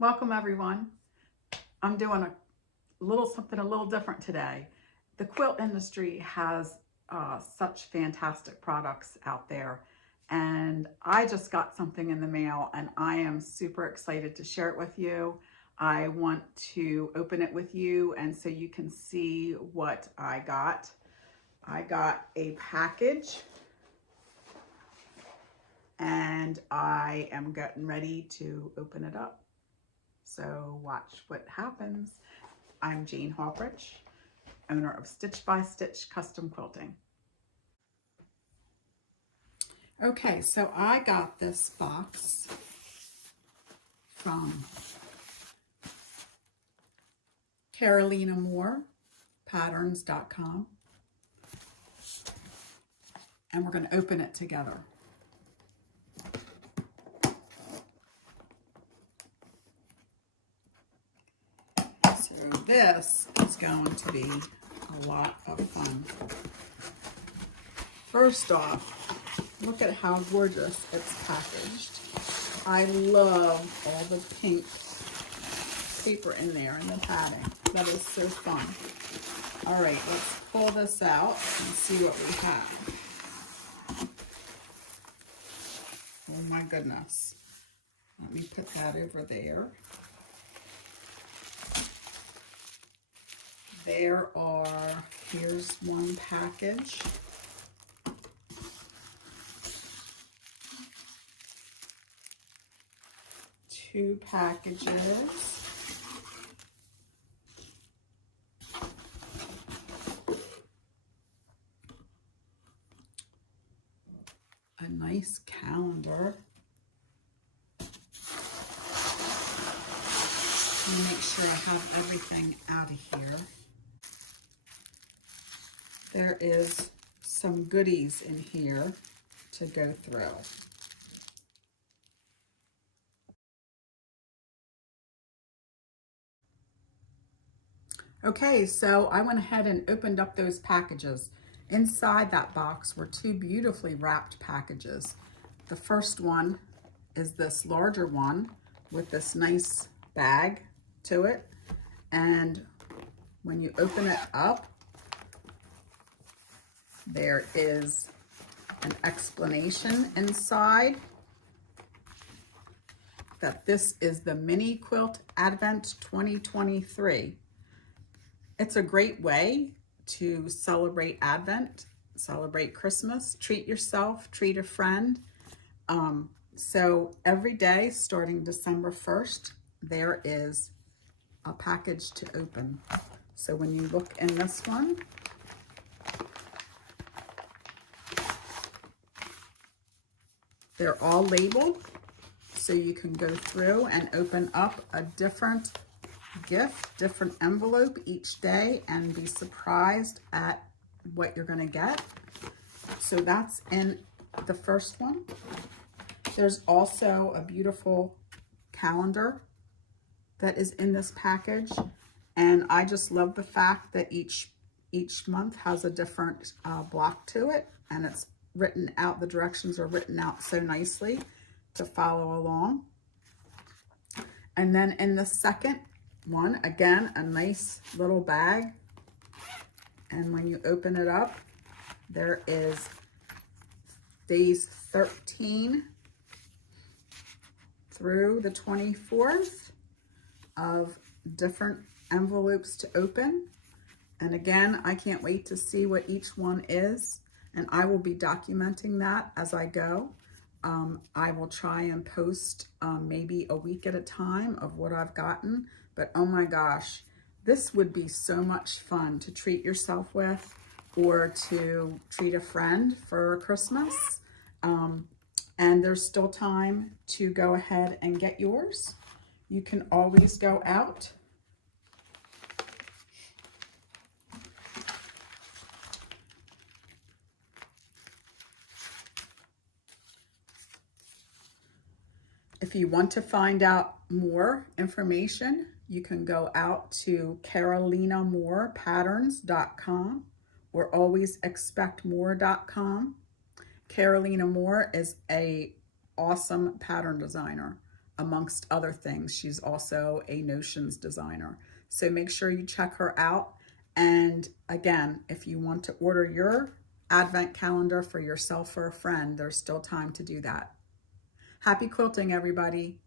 Welcome everyone. I'm doing a something a little different today. The quilt industry has such fantastic products out there, and I just got something in the mail and I am super excited to share it with you. I want to open it with you and so you can see what I got. I got a package and I am getting ready to open it up. So watch what happens. I'm Jane Hauprich, owner of Stitch by Stitch Custom Quilting. Okay, so I got this box from Carolina Moore Patterns.com, and we're going to open it together. So this is going to be a lot of fun. First off, look at how gorgeous it's packaged. I love all the pink paper in there and the padding. That is so fun. All right, let's pull this out and see what we have. Oh my goodness. Let me put that over there. Here's one package. Two packages. A nice calendar. Let me make sure I have everything out of here. There is some goodies in here to go through. Okay, so I went ahead and opened up those packages. Inside that box were two beautifully wrapped packages. The first one is this larger one with this nice bag to it. And when you open it up, there is an explanation inside that this is the Mini Quilt Advent 2023. It's a great way to celebrate Advent, celebrate Christmas, treat yourself, treat a friend. So every day starting December 1st, there is a package to open. So when you look in this one, they're all labeled, so you can go through and open up a different gift, different envelope each day and be surprised at what you're going to get. So that's in the first one. There's also a beautiful calendar that is in this package, and I just love the fact that each month has a different block to it, and it's written out, the directions are written out so nicely to follow along. And then in the second one, again, a nice little bag, and when you open it up, there is days 13 through the 24th of different envelopes to open. And again, I can't wait to see what each one is, and I will be documenting that as I go. I will try and post maybe a week at a time of what I've gotten, but oh my gosh, this would be so much fun to treat yourself with or to treat a friend for Christmas. And there's still time to go ahead and get yours. You can always go out If you want to find out more information, you can go out to CarolinaMoorePatterns.com or AlwaysExpectMore.com. Carolina Moore is an awesome pattern designer. amongst other things. She's also a notions designer. So make sure you check her out. And again, if you want to order your Advent calendar for yourself or a friend, there's still time to do that. Happy quilting, everybody.